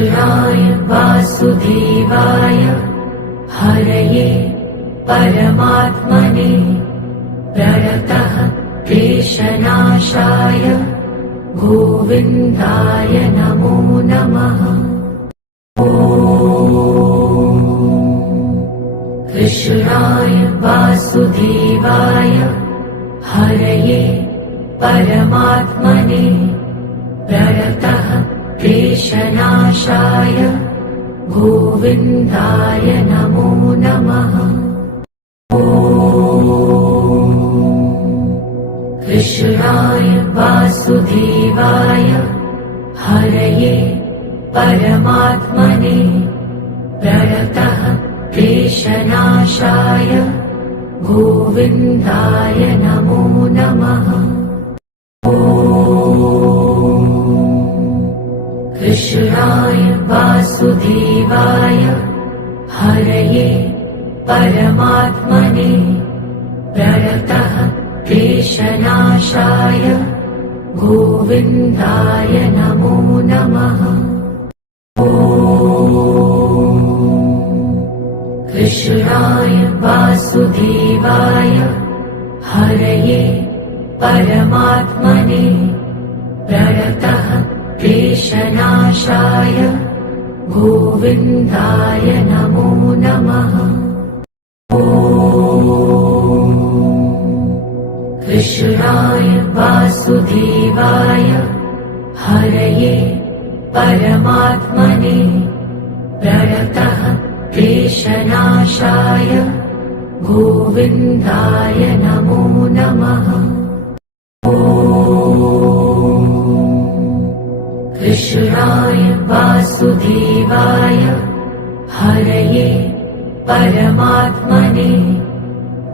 कृष्णाय वासुदेवाय हरये परमात्मने प्रणतः क्लेशनाशाय गोविन्दाय नमो नमः। कृष्णाय वासुदेवाय हरये परमात्मने प्रणतः क्लेशनाशाय गोविन्दाय नमो नमः। कृष्णाय वासुदेवाय हरये परमात्मने प्रणतः क्लेशनाशाय गोविन्दाय नमो नमः। कृष्णाय वासुदेवाय हरये परमात्मने प्रणतः क्लेशनाशाय गोविन्दाय नमो नमः। कृष्णाय वासुदेवाय हरये परमात्मने प्रणतः क्लेशनाशाय गोविन्दाय नमो नमः। कृष्णाय वासुदेवाय हरये परमात्मने प्रणतः क्लेशनाशाय गोविन्दाय नमो नमः। कृष्णाय वासुदेवाय हरये परमात्मने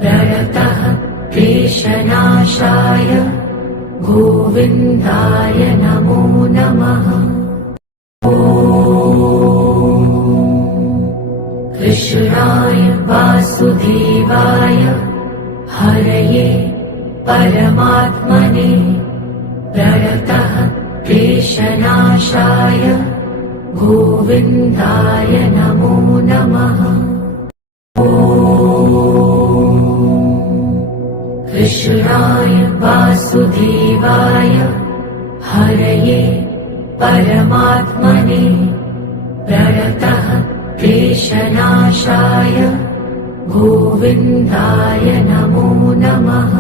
प्रणतः क्लेशनाशाय गोविन्दाय नमो नमः। कृष्णाय वासुदेवाय हरये परमात्मने प्रणतः क्लेशनाशाय गोविन्दाय नमो नमः। कृष्णाय वासुदेवाय हरये परमात्मने प्रणतः क्लेशनाशाय गोविन्दाय नमो नमः।